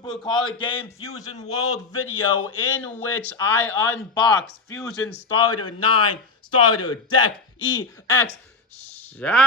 Super Card Game Fusion World video in which I unbox Fusion Starter 9 Starter Deck EX Shallot.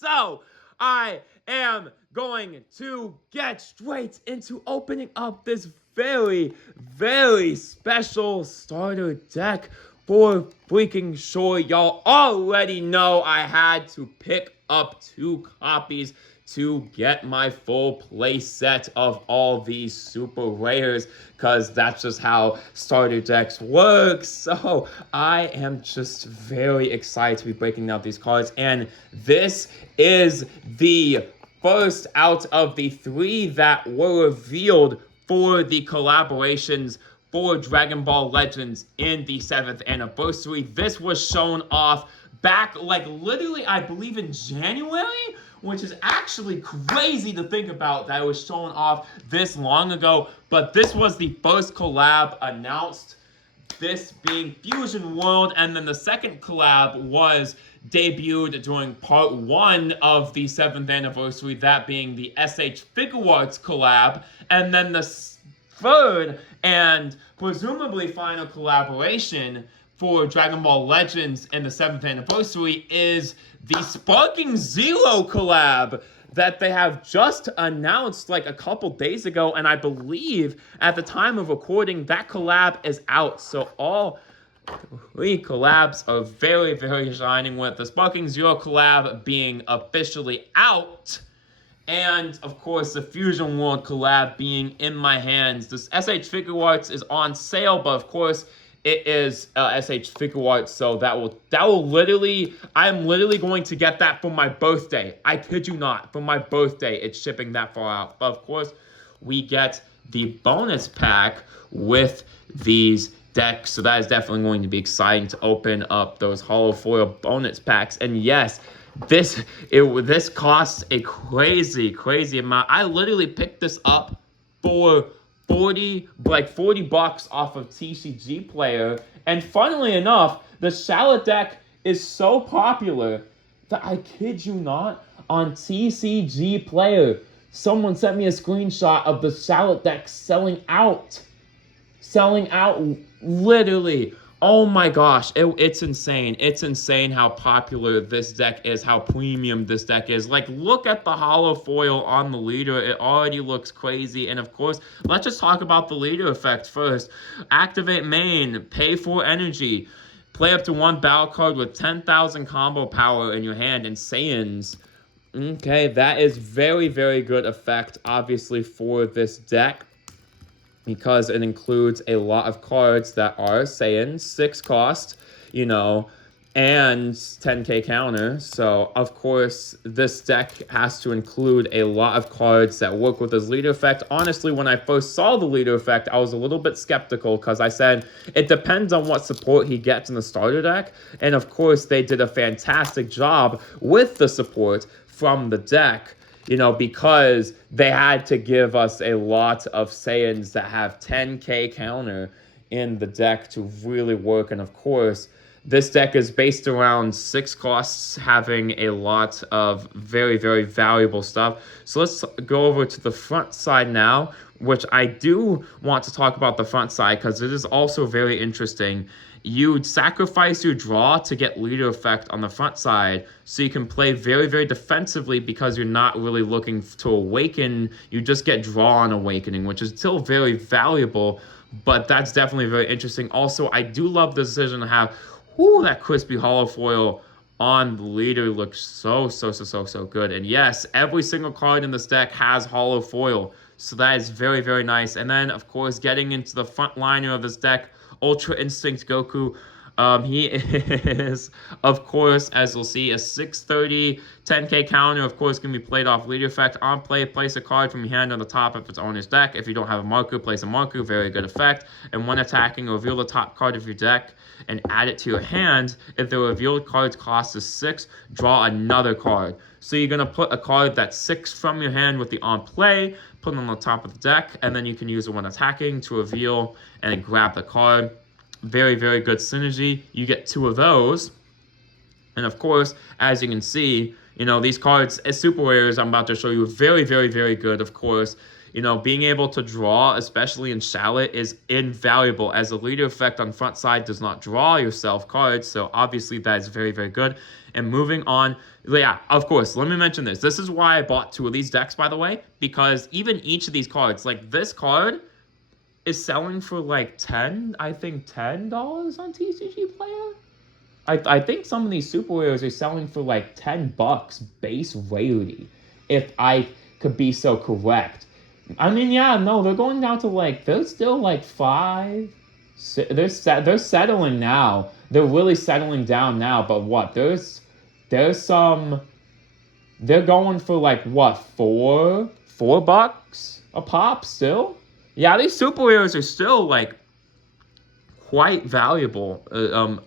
So, I am going to get straight into opening up this very, very special starter deck. For freaking sure, y'all already know I had to pick up 2 copies to get my full play set of all these super rares, because that's just how starter decks work. So I am just very excited to be breaking out these cards, and this is the first out of the 3 that were revealed for the collaborations for Dragon Ball Legends in the 7th anniversary. This was shown off back, like, literally, I believe in January, which is actually crazy to think about that it was shown off this long ago. But this was the first collab announced, this being Fusion World, and then the second collab was debuted during part 1 of the 7th anniversary, that being the SH Figuarts collab, and then the third and presumably final collaboration for Dragon Ball Legends in the 7th anniversary is the Sparking Zero collab that they have just announced like a couple days ago, and I believe at the time of recording that collab is out. So all 3 collabs are very, very shining, with the Sparking Zero collab being officially out, and, of course, the Fusion World collab being in my hands. This SH Figuarts is on sale, but, of course, it is SH Figuarts, so that will literally, I'm literally going to get that for my birthday. I kid you not, for my birthday, it's shipping that far out. But, of course, we get the bonus pack with these decks, so that is definitely going to be exciting to open up those holo foil bonus packs. And yes, this costs a crazy amount. I literally picked this up for 40 bucks off of TCG Player, and funnily enough, the Shallot deck is so popular that, I kid you not, on TCG Player, someone sent me a screenshot of the Shallot deck selling out, literally. Oh my gosh, it's insane. It's insane how popular this deck is, how premium this deck is. Like, look at the holo foil on the leader. It already looks crazy. And of course, let's just talk about the leader effect first. Activate main, pay for energy, play up to 1 battle card with 10,000 combo power in your hand and Saiyans. Okay, that is very, very good effect, obviously, for this deck, because it includes a lot of cards that are Saiyans, 6 cost, you know, and 10k counter. So, of course, this deck has to include a lot of cards that work with this leader effect. Honestly, when I first saw the leader effect, I was a little bit skeptical, because I said it depends on what support he gets in the starter deck. And, of course, they did a fantastic job with the support from the deck, you know, because they had to give us a lot of Saiyans that have 10k counter in the deck to really work. And of course, this deck is based around 6 costs, having a lot of very, very valuable stuff. So let's go over to the front side now, which I do want to talk about the front side, because it is also very interesting. You'd sacrifice your draw to get leader effect on the front side, so you can play very, very defensively, because you're not really looking to awaken. You just get draw on awakening, which is still very valuable, but that's definitely very interesting. Also, I do love the decision to have that crispy holo foil on the leader. Looks so good. And yes, every single card in this deck has holo foil, so that is very, very nice. And then, of course, getting into the front liner of this deck, Ultra Instinct Goku. He is, of course, as you'll see, a 630 10k counter. Of course, can be played off leader effect. On play, place a card from your hand on the top of its owner's deck. If you don't have a marker, place a marker. Very good effect. And when attacking, reveal the top card of your deck and add it to your hand. If the revealed card's cost is 6, draw another card. So you're going to put a card that's 6 from your hand with the on play, put it on the top of the deck, and then you can use it when attacking to reveal and grab the card. Very, very good synergy. You get 2 of those. And of course, as you can see, You know, these cards, as super rares, I'm about to show you, very, very, very good, of course. You know, being able to draw, especially in Shallot, is invaluable, as the leader effect on front side does not draw yourself cards, so obviously that is very, very good. And moving on, yeah, of course, let me mention this. This is why I bought 2 of these decks, by the way, because even each of these cards, like this card is selling for like $10 on TCG Player. I think some of these super rares are selling for like $10 base rarity, if I could be so correct. I mean, yeah, no, they're going down to like, they're still like 5. They're settling now. They're really settling down now. But what? There's some. They're going for like what, $4 a pop still? Yeah, these super rares are still like quite valuable,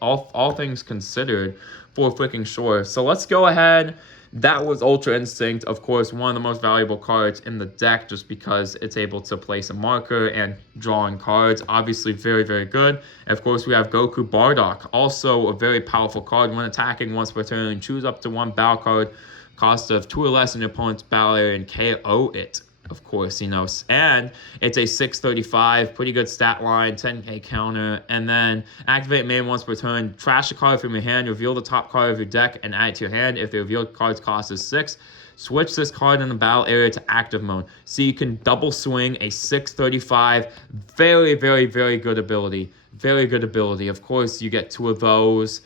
all things considered, for freaking sure. So let's go ahead. That was Ultra Instinct, of course, one of the most valuable cards in the deck, just because it's able to place a marker and drawing cards. Obviously, very, very good. And of course, we have Goku Bardock, also a very powerful card. When attacking once per turn, choose up to 1 battle card, cost of 2 or less in your opponent's battle area, and KO it. Of course, you know, and it's a 635, pretty good stat line, 10k counter, and then activate main once per turn, trash a card from your hand, reveal the top card of your deck, and add it to your hand. If the revealed card's cost is 6, switch this card in the battle area to active mode. So you can double swing a 635, very, very, very good ability. Very good ability. Of course, you get 2 of those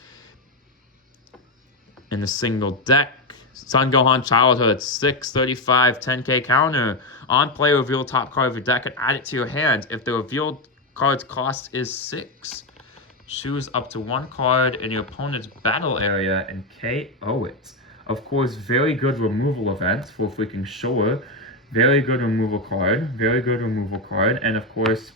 in a single deck. Son Gohan Childhood, 635, 10k counter. On play, reveal top card of your deck and add it to your hand. If the revealed card's cost is 6, choose up to 1 card in your opponent's battle area and KO it. Of course, very good removal event for freaking sure. Very good removal card. Very good removal card. And of course,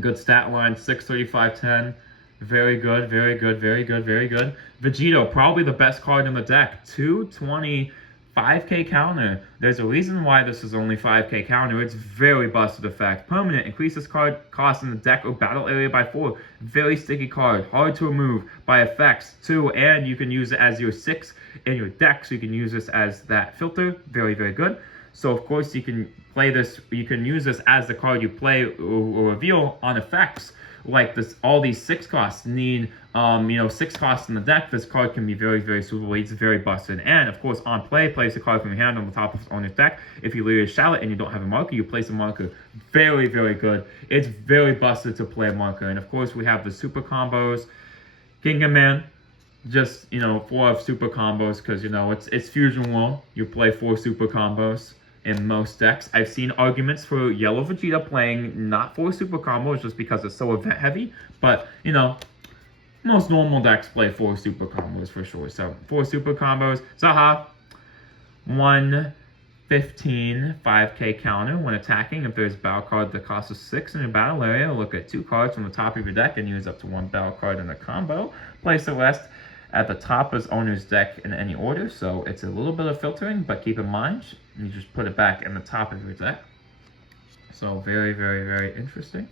good stat line, 635, 10. Very good, very good, very good, very good. Vegito, probably the best card in the deck. 220, 5k counter. There's a reason why this is only 5k counter. It's very busted effect. Permanent, increases card cost in the deck or battle area by 4. Very sticky card, hard to remove by effects 2, and you can use it as your 6 in your deck, so you can use this as that filter. Very, very good. So of course you can play this, you can use this as the card you play or reveal on effects. Like this, all these 6 costs need, 6 costs in the deck. This card can be very, very suitable. It's very busted. And of course, on play, place a card from your hand on the top of owner's deck. If you lead a Shallot and you don't have a marker, you place a marker. Very, very good. It's very busted to play a marker. And of course, we have the super combos. Kingdom Man, just 4 super combos, because it's Fusion World. You play 4 super combos in most decks. I've seen arguments for Yellow Vegeta playing not 4 super combos just because it's so event heavy, but most normal decks play 4 super combos for sure. So 4 super combos. Zaha, 115, 5k counter when attacking. If there's a battle card that costs 6 in your battle area, look at 2 cards from the top of your deck and use up to 1 battle card in the combo. Place the rest at the top of owner's deck in any order, so it's a little bit of filtering, but keep in mind, you just put it back in the top of your deck. So very, very, very interesting.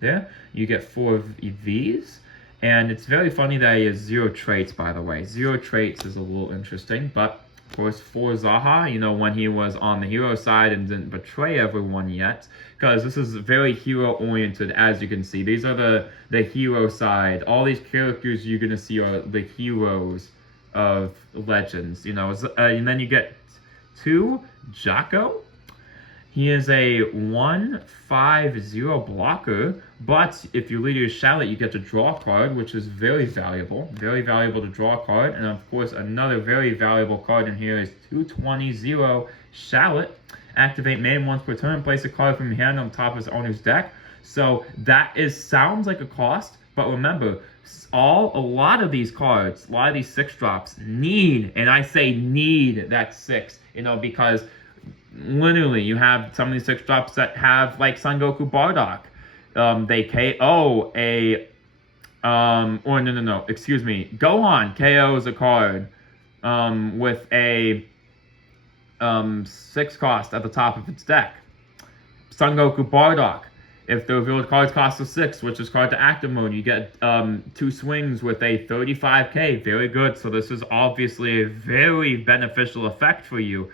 There, you get 4 of these, and it's very funny that he has 0 traits, by the way. 0 traits is a little interesting, but of course for Zaha, when he was on the hero side and didn't betray everyone yet, because this is very hero-oriented, as you can see. These are the hero side. All these characters you're going to see are the heroes of Legends, and then you get 2 Jocko. He is a 1/5/0 blocker, but if you lead your Shallot, you get to draw a card, which is very valuable. Very valuable to draw a card. And of course, another very valuable card in here is 220/0 Shallot. Activate main once per turn, place a card from your hand on top of his owner's deck. So that sounds like a cost, but remember, a lot of these cards, a lot of these 6 drops need, and I say need, that 6, because literally you have some of these 6 drops that have like Son Goku Bardock. They KO excuse me, Gohan KOs a card with a 6 cost at the top of its deck. Son Goku Bardock If the revealed cards cost a 6, which is card to active mode, you get 2 swings with a 35k. Very good. So this is obviously a very beneficial effect for you.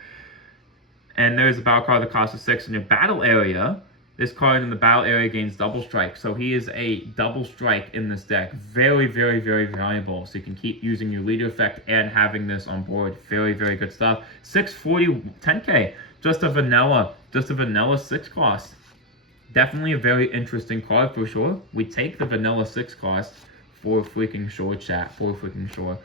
And there's a battle card that costs a 6 in your battle area. This card in the battle area gains double strike. So he is a double strike in this deck. Very, very, very valuable. So you can keep using your leader effect and having this on board. Very, very good stuff. 640, 10k. Just a vanilla 6 cost. Definitely a very interesting card for sure. We take the vanilla 6 cost for freaking sure, chat. For freaking sure.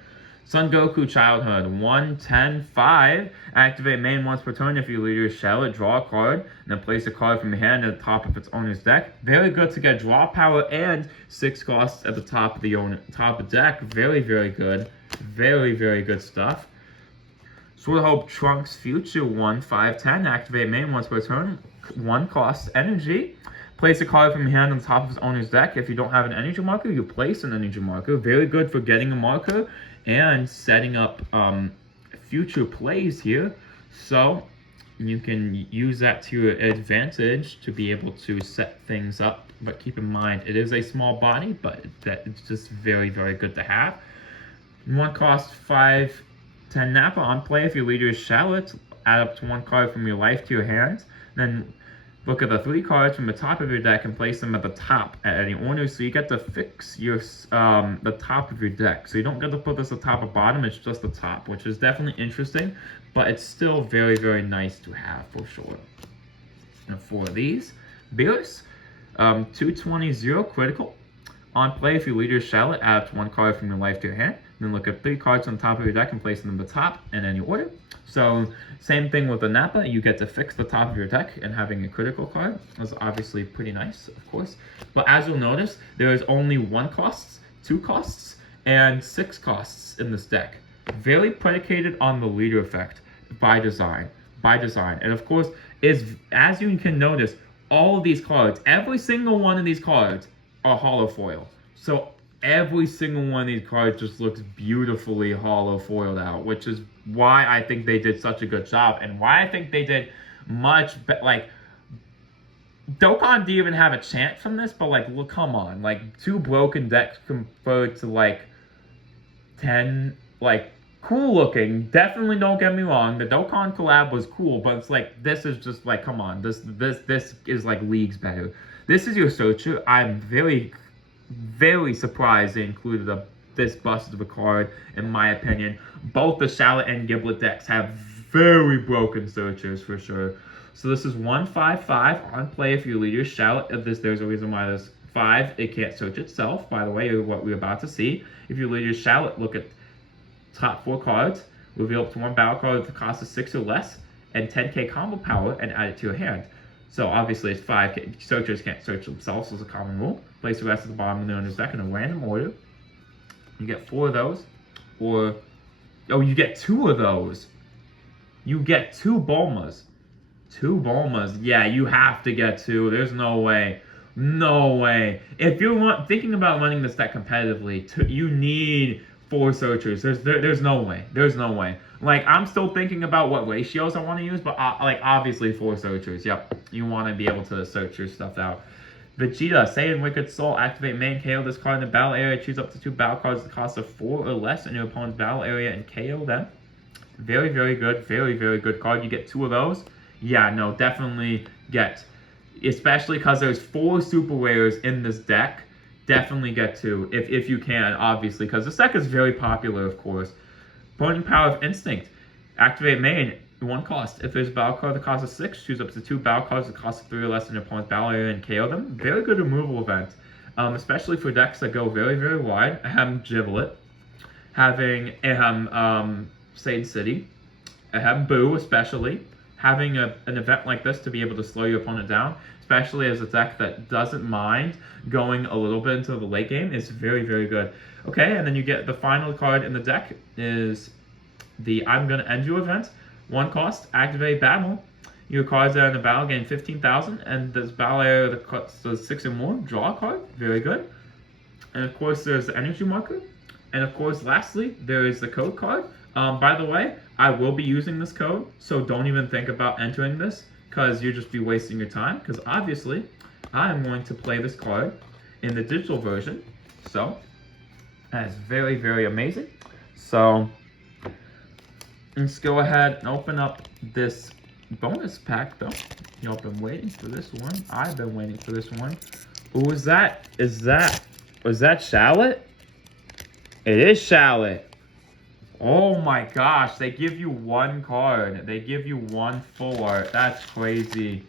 Son Goku Childhood, 1-10-5. Activate main once per turn. If your leader is Shallot, draw a card, and then place a card from your hand at the top of its owner's deck. Very good to get draw power and 6 costs at the top of the top of the deck. Very, very good. Very, very good stuff. Sword of Hope Trunks Future, 1-5-10. Activate main once per turn. 1 cost energy. Place a card from your hand on the top of its owner's deck. If you don't have an energy marker, you place an energy marker. Very good for getting a marker and setting up future plays here. So you can use that to your advantage to be able to set things up. But keep in mind, it is a small body, but it's just very, very good to have. 1 cost 5-10 Nappa on play. If your leader is Shallot, add up to 1 card from your life to your hand. Then look at the 3 cards from the top of your deck and place them at the top at any order. So you get to fix your the top of your deck. So you don't get to put this at the top or bottom, it's just the top, which is definitely interesting, but it's still very, very nice to have for sure. And for these, Beerus, 220 critical. On play, if your leader is Shallot, add up to 1 card from your life to your hand. Then look at 3 cards on the top of your deck and place them at the top in any order. So same thing with the Nappa, you get to fix the top of your deck and having a critical card. That's obviously pretty nice, of course. But as you'll notice, there is only 1 cost, 2 costs, and 6 costs in this deck. Very predicated on the leader effect by design. And of course, as you can notice, all of these cards, every single one of these cards are hollow foil. So every single one of these cards just looks beautifully hollow foiled out, which is why I think they did such a good job and why I think they did much better. Like, Dokkan didn't even have a chance from this, but like, look, come on, like 2 broken decks compared to like 10, like, cool looking. Definitely don't get me wrong, the Dokkan collab was cool, but it's like, this is just like, come on, this is like leagues better. This is your searcher. I'm very, very surprised they included this bust of a card, in my opinion. Both the Shallot and Giblet decks have very broken searchers for sure. So this is 1-5-5 on play if your leader is Shallot. There's a reason why there's 5. It can't search itself, by the way, what we're about to see. If your leader is Shallot, look at top 4 cards, reveal up to 1 battle card with the cost of 6 or less, and 10k combo power, and add it to your hand. So obviously it's 5. Searchers can't search themselves as a common rule. Place the rest at the bottom of the owner's deck in a random order. You get 4 of those. Or, oh, you get 2 of those. You get 2 Bulmas. 2 Bulmas. Yeah, you have to get 2. There's no way. No way. If you're thinking about running this deck competitively, you need 4 searchers. There's no way. There's no way. Like, I'm still thinking about what ratios I want to use, but like, obviously 4 searchers. Yep, you want to be able to search your stuff out. Vegeta, Saiyan Wicked Soul, activate main, KO this card in the battle area, choose up to 2 battle cards at the cost of 4 or less in your opponent's battle area and KO them. Very, very good. Very, very good card. You get 2 of those. Yeah, no, definitely get, especially because there's 4 super rares in this deck. Definitely get 2 if you can, obviously, because this deck is very popular, of course. Opponent Power of Instinct. Activate main, 1 cost. If there's a battle card that costs a 6, choose up to 2 battle cards that cost 3 or less in your opponent's battle area and KO them. Very good removal event, especially for decks that go very, very wide. Ahem Giblet, having Ahem Sage City, Ahem Boo especially. Having an event like this to be able to slow your opponent down, especially as a deck that doesn't mind going a little bit into the late game, is very, very good. Okay, and then you get the final card in the deck is the I'm Gonna End You event. 1 cost, activate battle. Your cards that are in the battle gain 15,000, and this battle area that costs 6 or more, draw a card. Very good. And of course, there's the energy marker. And of course, lastly, there is the code card. By the way, I will be using this code, so don't even think about entering this, because you'll just be wasting your time, because obviously, I'm going to play this card in the digital version. So, that is very, very amazing. So, let's go ahead and open up this bonus pack, though. Y'all been waiting for this one. I've been waiting for this one. Who is that? Was that Shallot? It is Shallot. Oh my gosh, they give you one card. They give you one full art. That's crazy.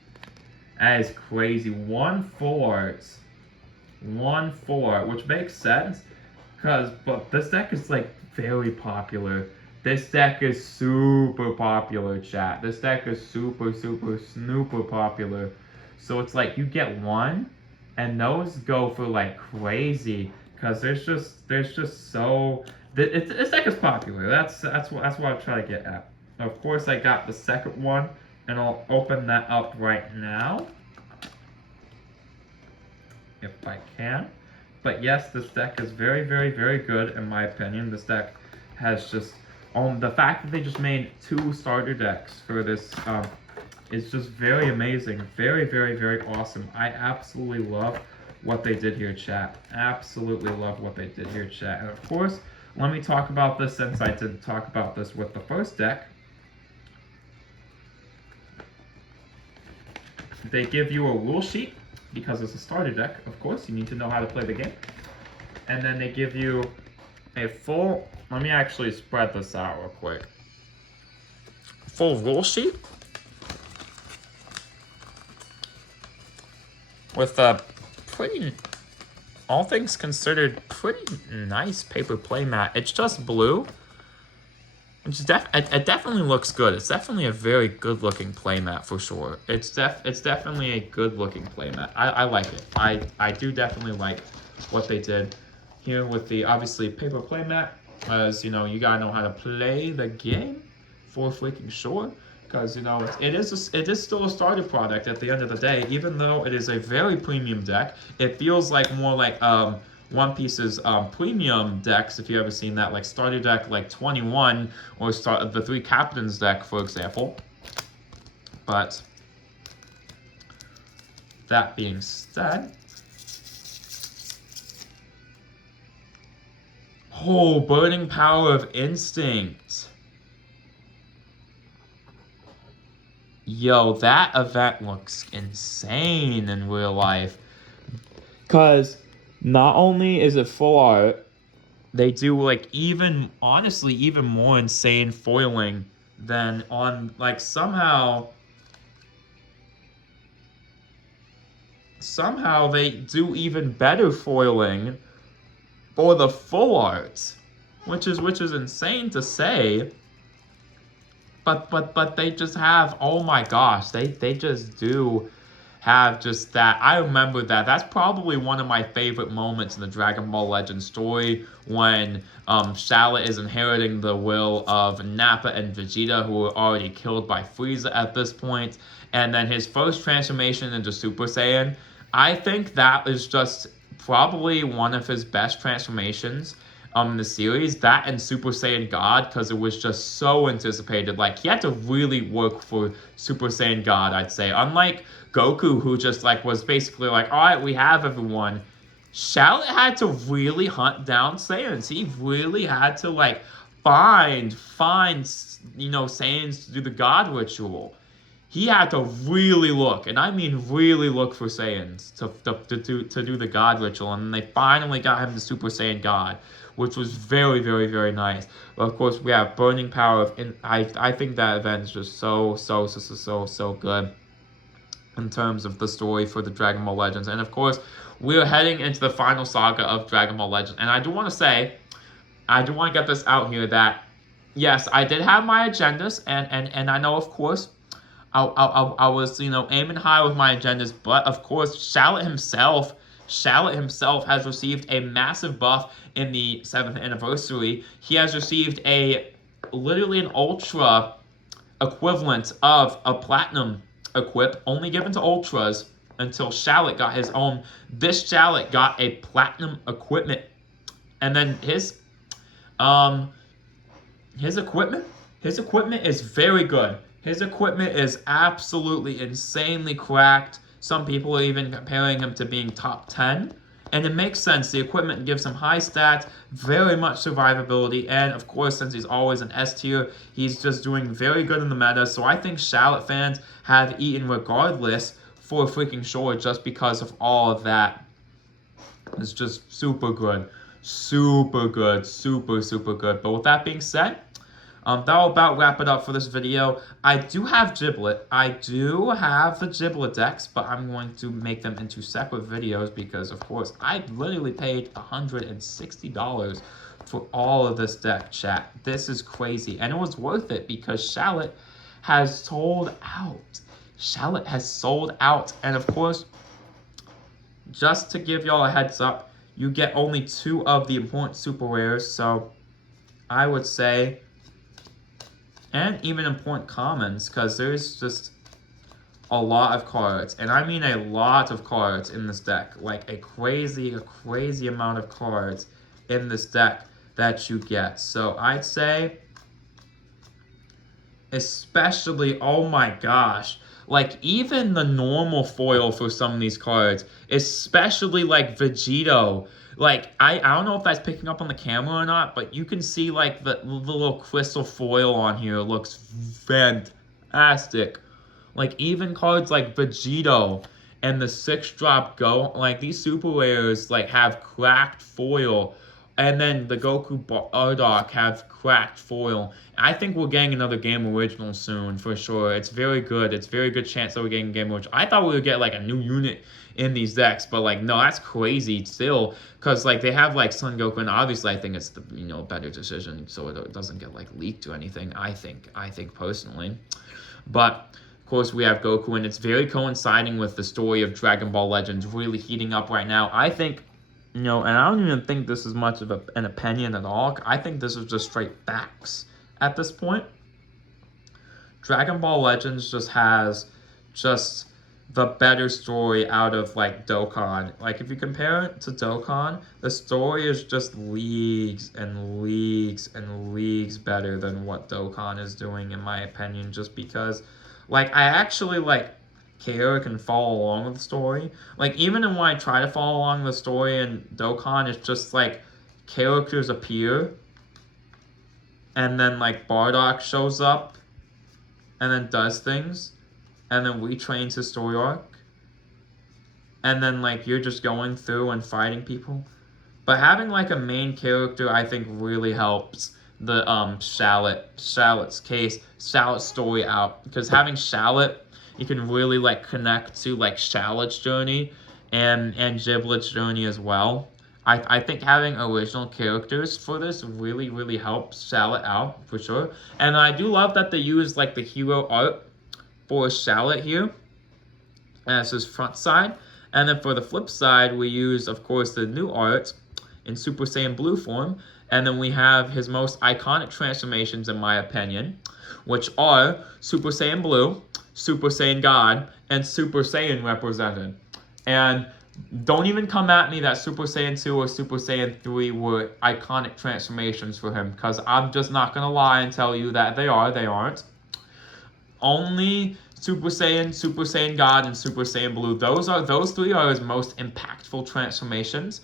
That is crazy. One full art. One full art, which makes sense. But this deck is like very popular. This deck is super popular, chat. This deck is super, super, super popular. So it's like you get one, and those go for like crazy. Cause there's just so this deck is popular. That's what I'm trying to get at. Of course, I got the second one, and I'll open that up right now, if I can. But yes, this deck is very, very, very good in my opinion. This deck has just the fact that they just made 2 starter decks for this is just very amazing. Very, very, very awesome. I absolutely love what they did here, chat. Absolutely love what they did here, chat. And of course, let me talk about this since I did talk about this with the first deck. They give you a rule sheet because it's a starter deck. Of course, you need to know how to play the game. And then they give you a full, let me actually spread this out real quick. Full rule sheet with a pretty, all things considered, pretty nice paper playmat. It's just blue. It definitely looks good. It's definitely a very good looking playmat for sure. It's definitely a good looking playmat. I like it. I do definitely like what they did here with the obviously paper playmat, as you know, you gotta know how to play the game for freaking sure. Because you know it is still a starter product at the end of the day. Even though it is a very premium deck, it feels like more like One Piece's premium decks, if you've ever seen that, like starter deck like 21 or the 3 captains deck, for example. But that being said, oh, Burning Power of Instinct. Yo, that event looks insane in real life. Because not only is it full art, they do like honestly, even more insane foiling than on, like somehow they do even better foiling for the full art, which is insane to say. But they just have, oh my gosh, they just do have just that. I remember that. That's probably one of my favorite moments in the Dragon Ball Legends story, when Shallot is inheriting the will of Nappa and Vegeta, who were already killed by Frieza at this point, and then his first transformation into Super Saiyan. I think that is just probably one of his best transformations in the series, that and Super Saiyan God, because it was just so anticipated. Like, he had to really work for Super Saiyan God, I'd say. Unlike Goku, who just like was basically like, all right, we have everyone. Shallot had to really hunt down Saiyans. He really had to like find Saiyans to do the God ritual. He had to really look, and I mean really look for Saiyans to do the God ritual, and they finally got him the Super Saiyan God, which was very, very, very nice. But of course, we have Burning Power of, I think that event is just so good in terms of the story for the Dragon Ball Legends. And of course, we're heading into the final saga of Dragon Ball Legends. And I do want to get this out here that, yes, I did have my agendas, and I know, of course, I was, aiming high with my agendas, but of course, Shallot himself has received a massive buff in the 7th anniversary. He has received literally an ultra equivalent of a platinum equip, only given to ultras until Shallot got his own. This Shallot got a platinum equipment, and then his equipment is very good. His equipment is absolutely insanely cracked. Some people are even comparing him to being top 10. And it makes sense. The equipment gives him high stats, very much survivability, and of course, since he's always an S tier, he's just doing very good in the meta. So I think Shallot fans have eaten regardless for freaking sure, just because of all of that. It's just super good. Super good. Super, super good. But with that being said, that'll about wrap it up for this video. I do have Giblet. I do have the Giblet decks, but I'm going to make them into separate videos because, of course, I literally paid $160 for all of this deck, chat. This is crazy. And it was worth it because Shallot has sold out. Shallot has sold out. And, of course, just to give y'all a heads up, you get only 2 of the important super rares. So I would say... and even important commons, because there's just a lot of cards. And I mean a lot of cards in this deck. Like a crazy amount of cards in this deck that you get. So I'd say, especially, oh my gosh, like even the normal foil for some of these cards, especially like Vegito. Like, I don't know if that's picking up on the camera or not, but you can see, like, the little crystal foil on here looks fantastic. Like, even cards like Vegito and the 6-drop Go, like, these super rares, like, have cracked foil. And then the Goku Bardock have cracked foil. I think we're getting another Game Original soon, for sure. It's very good. It's very good chance that we're getting Game Original. I thought we would get, like, a new unit in these decks, but, like, no, that's crazy still. Because, like, they have, like, Son Goku, and obviously I think it's the, you know, better decision so it doesn't get, like, leaked or anything, I think personally. But... of course, we have Goku, and it's very coinciding with the story of Dragon Ball Legends really heating up right now. I think, you know, and I don't even think this is much of an opinion at all. I think this is just straight facts at this point. Dragon Ball Legends just has just the better story out of, like, Dokkan. Like, if you compare it to Dokkan, the story is just leagues and leagues and leagues better than what Dokkan is doing, in my opinion, just because... like, I actually, like, care and follow along with the story. Like, even when I try to follow along the story in Dokkan, it's just, like, characters appear. And then, like, Bardock shows up. And then does things. And then retrains his story arc. And then, like, you're just going through and fighting people. But having, like, a main character, I think, really helps the Shallot's case, Shallot's story out, because having Shallot, you can really, like, connect to, like, Shallot's journey and Giblet's journey as well. I think having original characters for this really helps Shallot out for sure. And I do love that they use, like, the hero art for Shallot here as his front side, and then for the flip side we use, of course, the new art in Super Saiyan Blue form. And then we have his most iconic transformations, in my opinion, which are Super Saiyan Blue, Super Saiyan God, and Super Saiyan represented. And don't even come at me that Super Saiyan 2 or Super Saiyan 3 were iconic transformations for him, because I'm just not going to lie and tell you that they aren't. Only Super Saiyan God, and Super Saiyan Blue, those 3 are his most impactful transformations.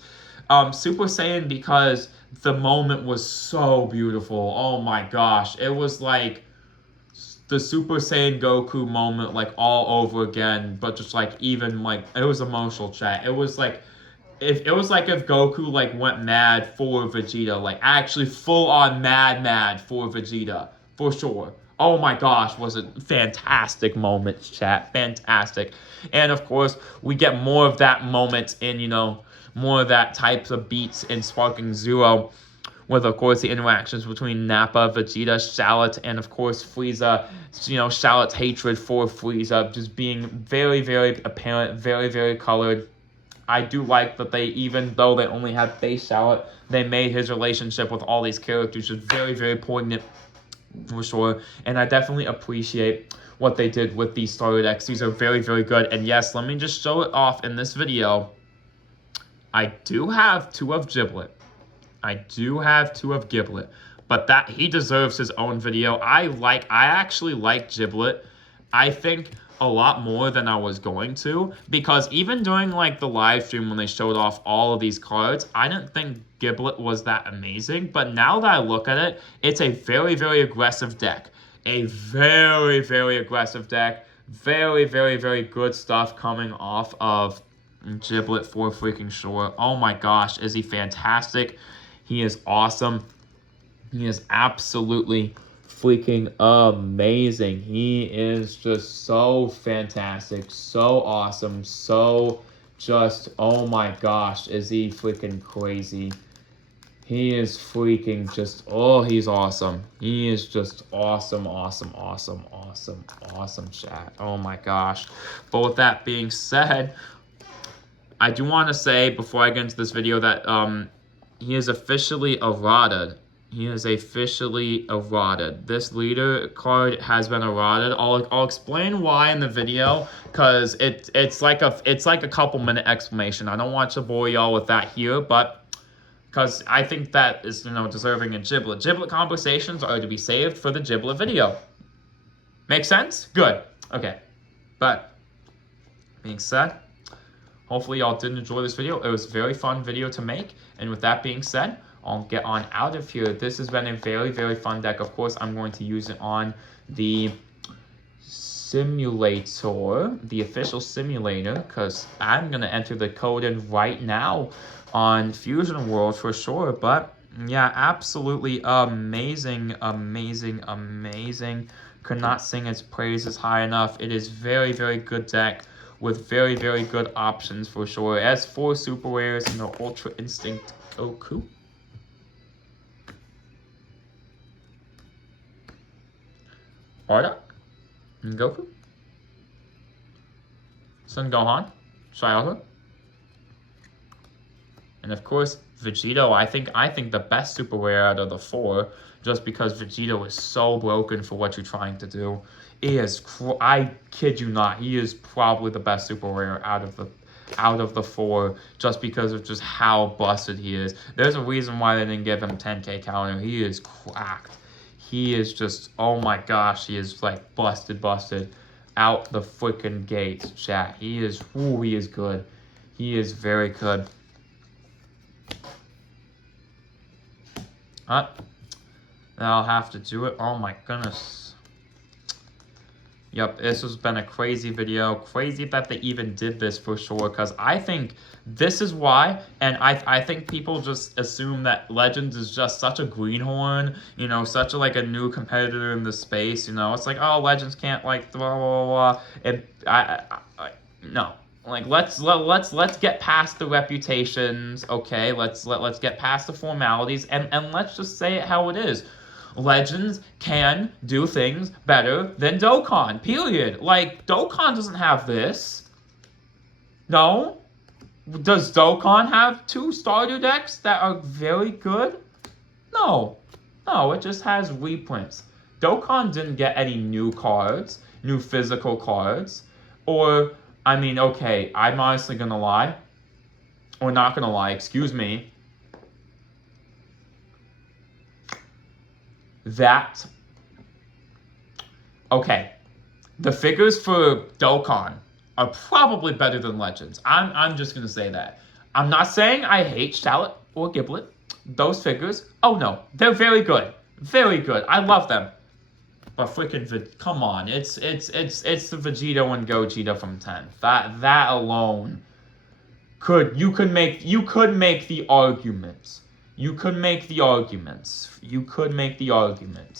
Super Saiyan, because the moment was so beautiful. Oh my gosh. It was like the Super Saiyan Goku moment, like, all over again, but just, like, even, like, it was emotional, chat. It was like if Goku, like, went mad for Vegeta, like, actually full on mad for Vegeta, for sure. Oh my gosh, was it fantastic moment, chat. Fantastic. And of course, we get more of that moment in, you know, more of that types of beats in Sparking Zero, with, of course, the interactions between Nappa, Vegeta, Shallot, and, of course, Frieza. You know, Shallot's hatred for Frieza just being very apparent, very colored. I do like that they, even though they only have base Shallot, they made his relationship with all these characters just very poignant, for sure. And I definitely appreciate what they did with these starter decks. These are very good. And yes, let me just show it off in this video. I do have 2 of Giblet. But that he deserves his own video. I actually like Giblet. I think a lot more than I was going to, because even during like the live stream when they showed off all of these cards, I didn't think Giblet was that amazing. But now that I look at it, it's a very, very aggressive deck. A very, very aggressive deck. Very, very, very good stuff coming off of Giblet for freaking sure. Oh my gosh, is he fantastic? He is awesome. He is absolutely freaking amazing. He is just so fantastic, so awesome, so just, oh my gosh, is he freaking crazy. He is freaking just, oh, he's awesome. He is just awesome, awesome, awesome, awesome, awesome, chat. Oh my gosh. But with that being said, I do want to say before I get into this video that he is officially errated. He is officially errated. This leader card has been errated. I'll explain why in the video, because it's like a couple minute explanation. I don't want to bore y'all with that here, but because I think that is, you know, deserving a Giblet. Giblet conversations are to be saved for the Giblet video. Make sense? Good. Okay. But being said, hopefully y'all did enjoy this video. It was a very fun video to make. And with that being said, I'll get on out of here. This has been a very, very fun deck. Of course, I'm going to use it on the simulator, the official simulator, because I'm going to enter the code in right now on Fusion World for sure. But yeah, absolutely amazing, amazing, amazing. Could not sing its praises high enough. It is very, very good deck with very, very good options for sure. As for super rares, you know, Ultra Instinct Goku. Bardock, Goku, Son Gohan, Shallot, and of course Vegito. I think the best super rare out of the four, just because Vegito is so broken for what you're trying to do. I kid you not, he is probably the best super rare out of the four, just because of just how busted he is. There's a reason why they didn't give him 10k counter. He is cracked. He is just, oh my gosh, he is like busted out the freaking gate, chat. He is, ooh, he is good. He is very good. I'll have to do it. Oh my goodness. Yep, this has been a crazy video. Crazy that they even did this for sure, because I think this is why, and I think people just assume that Legends is just such a greenhorn, you know, such a new competitor in the space, you know. It's like, oh, Legends can't blah blah blah. No. Like let's get past the reputations, okay? Let's get past the formalities and let's just say it how it is. Legends can do things better than Dokkan, period. Like, Dokkan doesn't have this. No? Does Dokkan have two starter decks that are very good? No. No, it just has reprints. Dokkan didn't get any new cards, new physical cards, or, I mean, okay, I'm honestly gonna lie, or not gonna lie, excuse me, that, okay, the figures for Dokkan are probably better than Legends. I'm just gonna say that. I'm not saying I hate Shallot or Giblet. Those figures, oh no, they're very good. Very good. I love them. But freaking, come on, it's the Vegito and Gogeta from 10. That alone you could make the arguments. You could make the arguments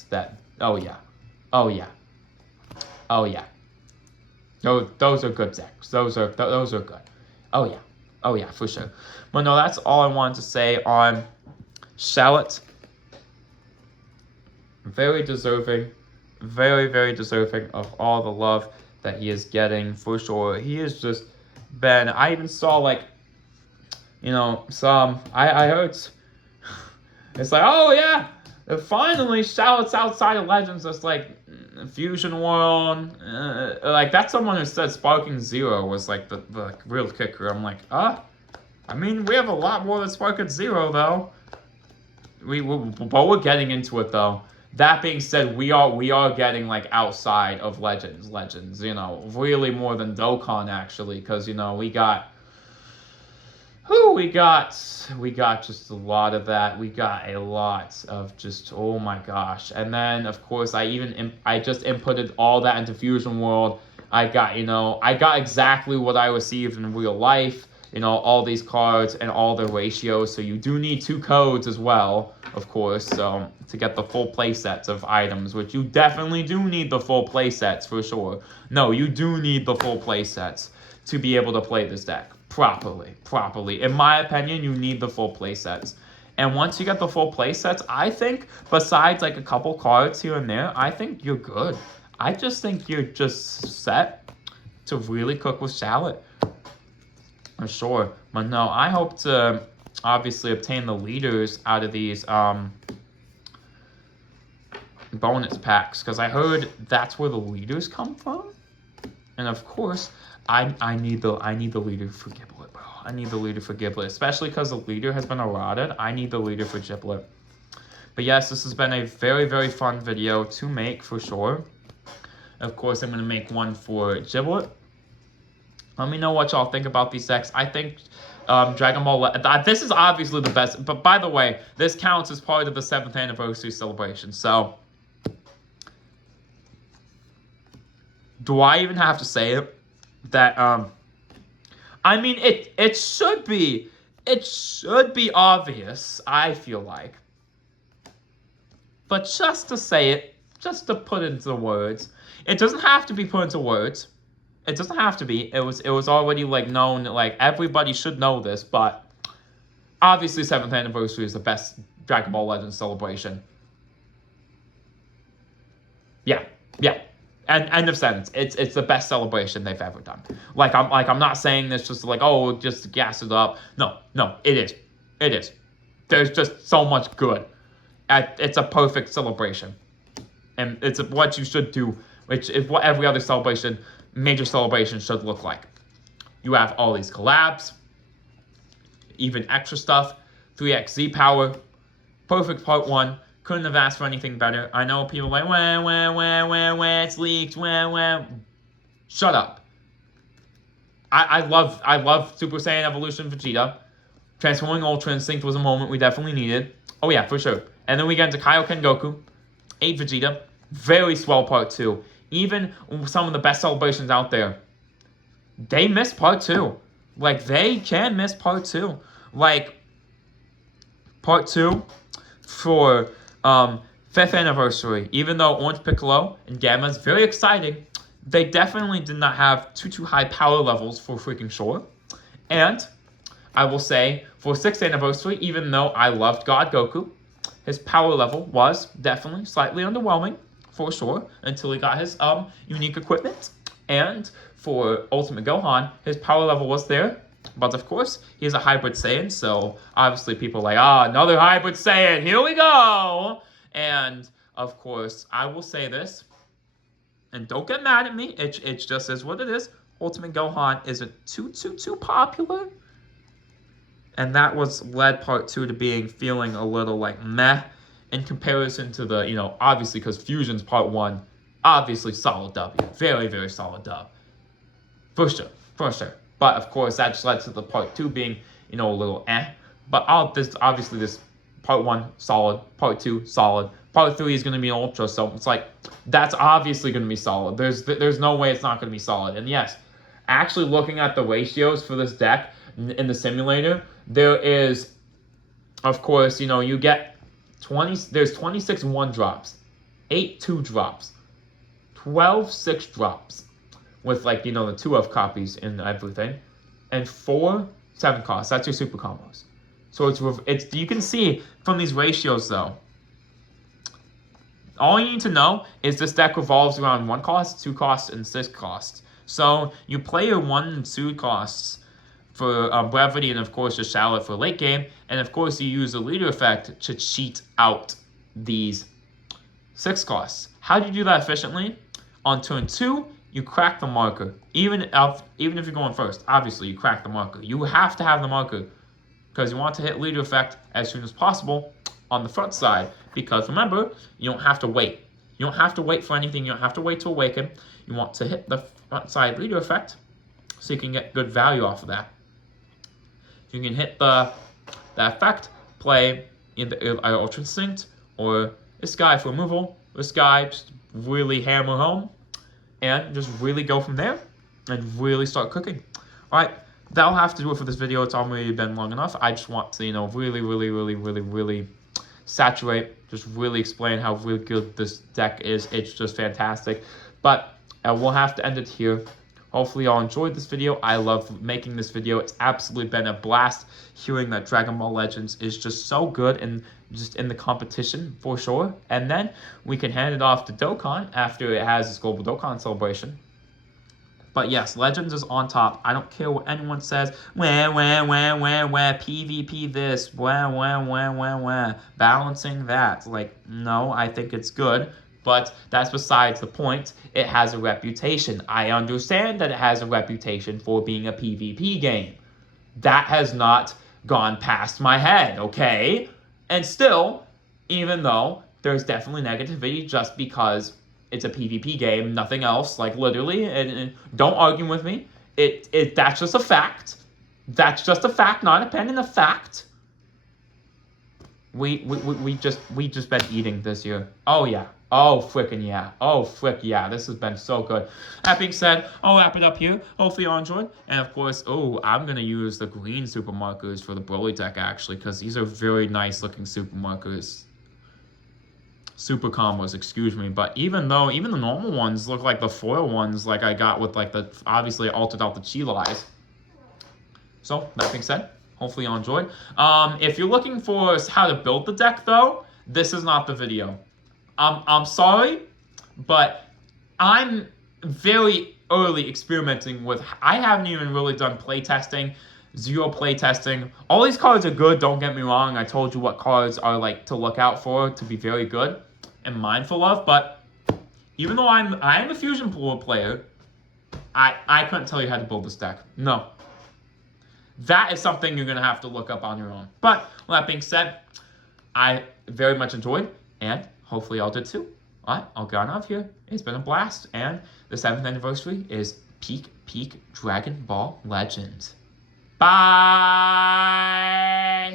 that, oh yeah. Those are good decks. Those are good. Oh yeah, for sure. But no, that's all I wanted to say on Shallot. Very deserving. Very, very deserving of all the love that he is getting, for sure. He has just been, I even saw I heard, it's like, oh yeah, finally Shallot's outside of Legends. That's like Fusion World. That's someone who said Sparking Zero was like the real kicker. I'm like, I mean, we have a lot more than Sparking Zero though. But we're getting into it though. That being said, we are getting like outside of legends, you know, really more than Dokkan actually, because you know we got we got just a lot of that. We got a lot of just, oh my gosh. And then of course I just inputted all that into Fusion World. I got exactly what I received in real life. You know, all these cards and all the ratios. So you do need 2 codes as well, of course, so to get the full play sets of items, which you definitely do need the full play sets for sure. No, you do need the full play sets to be able to play this deck properly. In my opinion, you need the full play sets. And once you get the full play sets, I think, besides like a couple cards here and there, I think you're good. I just think you're just set to really cook with Shallot. For sure. But no, I hope to obviously obtain the leaders out of these bonus packs, because I heard that's where the leaders come from. And of course, I need the leader for Giblet, bro. I need the leader for Giblet, especially because the leader has been eroded. I need the leader for Giblet. But yes, this has been a very, very fun video to make for sure. Of course, I'm going to make one for Giblet. Let me know what y'all think about these decks. I think Dragon Ball... this is obviously the best. But by the way, this counts as part of the 7th anniversary celebration. So, do I even have to say it? That, I mean, it should be obvious, I feel like. But just to say it, just to put it into words, it doesn't have to be put into words. It doesn't have to be. It was already like known, like everybody should know this, but obviously 7th anniversary is the best Dragon Ball Legends celebration. Yeah. And end of sentence. It's the best celebration they've ever done. I'm not saying this just like, oh, just to gas it up. No, it is. It is. There's just so much good. It's a perfect celebration. And it's what you should do, which is what every other celebration, major celebration should look like. You have all these collabs, even extra stuff, 3x Z power, perfect part 1. Couldn't have asked for anything better. I know people are like, it's leaked, Shut up. I love Super Saiyan Evolution Vegeta. Transforming Ultra Instinct was a moment we definitely needed. Oh yeah, for sure. And then we get into Kaioken Goku, 8 Vegeta, very swell part 2. Even some of the best celebrations out there, they miss part 2. Like, they can miss part 2. Like, part 2 for 5th anniversary, even though Orange Piccolo and Gamma is very exciting, they definitely did not have too high power levels for freaking sure. And I will say, for 6th anniversary, even though I loved God Goku, his power level was definitely slightly underwhelming, for sure, until he got his unique equipment. And for Ultimate Gohan, his power level was there, but of course, he's a hybrid Saiyan, so obviously people are like, another hybrid Saiyan, here we go! And of course, I will say this, and don't get mad at me, it just is what it is. Ultimate Gohan isn't too popular. And that was led part 2 to feeling a little like meh in comparison to the, obviously because Fusion's part 1, obviously solid W. Very, very solid dub. For sure. But of course, that just led to the part 2 being, a little eh. But this part 1, solid. Part 2, solid. Part 3 is going to be Ultra, so it's like, that's obviously going to be solid. There's no way it's not going to be solid. And yes, actually looking at the ratios for this deck in the simulator, there is, of course, you get there's 26 1-drops, 8 2-drops, 12 6-drops, with the 2F copies and everything, and 4 7 costs. That's your super combos. So it's you can see from these ratios though. All you need to know is this deck revolves around 1 cost, 2 costs, and 6 costs. So you play your 1 and 2 costs for brevity, and of course your Shallot for late game, and of course you use the leader effect to cheat out these 6 costs. How do you do that efficiently? On turn 2, you crack the marker. Even if you're going first, obviously you crack the marker. You have to have the marker because you want to hit leader effect as soon as possible on the front side, because remember, you don't have to wait. You don't have to wait for anything. You don't have to wait to awaken. You want to hit the front side leader effect so you can get good value off of that. You can hit the effect, play in the Ultra Instinct, or this guy for removal. This guy, just really hammer home, and just really go from there, and really start cooking. All right, that'll have to do it for this video. It's already been long enough. I just want to, really saturate, just really explain how really good this deck is. It's just fantastic. But we'll have to end it here. Hopefully y'all enjoyed this video. I love making this video. It's absolutely been a blast hearing that Dragon Ball Legends is just so good and just in the competition for sure. And then we can hand it off to Dokkan after it has its Global Dokkan celebration. But yes, Legends is on top. I don't care what anyone says. Wah, PvP this, balancing that. Like, no, I think it's good. But that's besides the point. It has a reputation. I understand that it has a reputation for being a PvP game. That has not gone past my head, okay? And still, even though there's definitely negativity just because it's a PvP game, nothing else, like literally, and don't argue with me. That's just a fact. That's just a fact, not an opinion, a fact. We just been eating this year. Oh yeah. Oh frickin' yeah. Oh frick yeah. This has been so good. That being said, I'll wrap it up here. Hopefully you all enjoyed. And of course, I'm gonna use the green super markers for the Broly deck actually, because these are very nice looking super markers. Super combos, excuse me. But even the normal ones look like the foil ones like I got with like the, obviously I altered out the Chilais. So that being said, hopefully you all enjoyed. If you're looking for how to build the deck though, this is not the video. I'm sorry, but I'm very early experimenting with, I haven't even really done playtesting, zero playtesting. All these cards are good, don't get me wrong. I told you what cards are like to look out for, to be very good and mindful of, but even though I am a Fusion Pool player, I couldn't tell you how to build this deck. No. That is something you're going to have to look up on your own. But with that being said, I very much enjoyed, and hopefully y'all did too. All right, I'll get on out of here. It's been a blast, and the 7th anniversary is peak Dragon Ball Legends. Bye!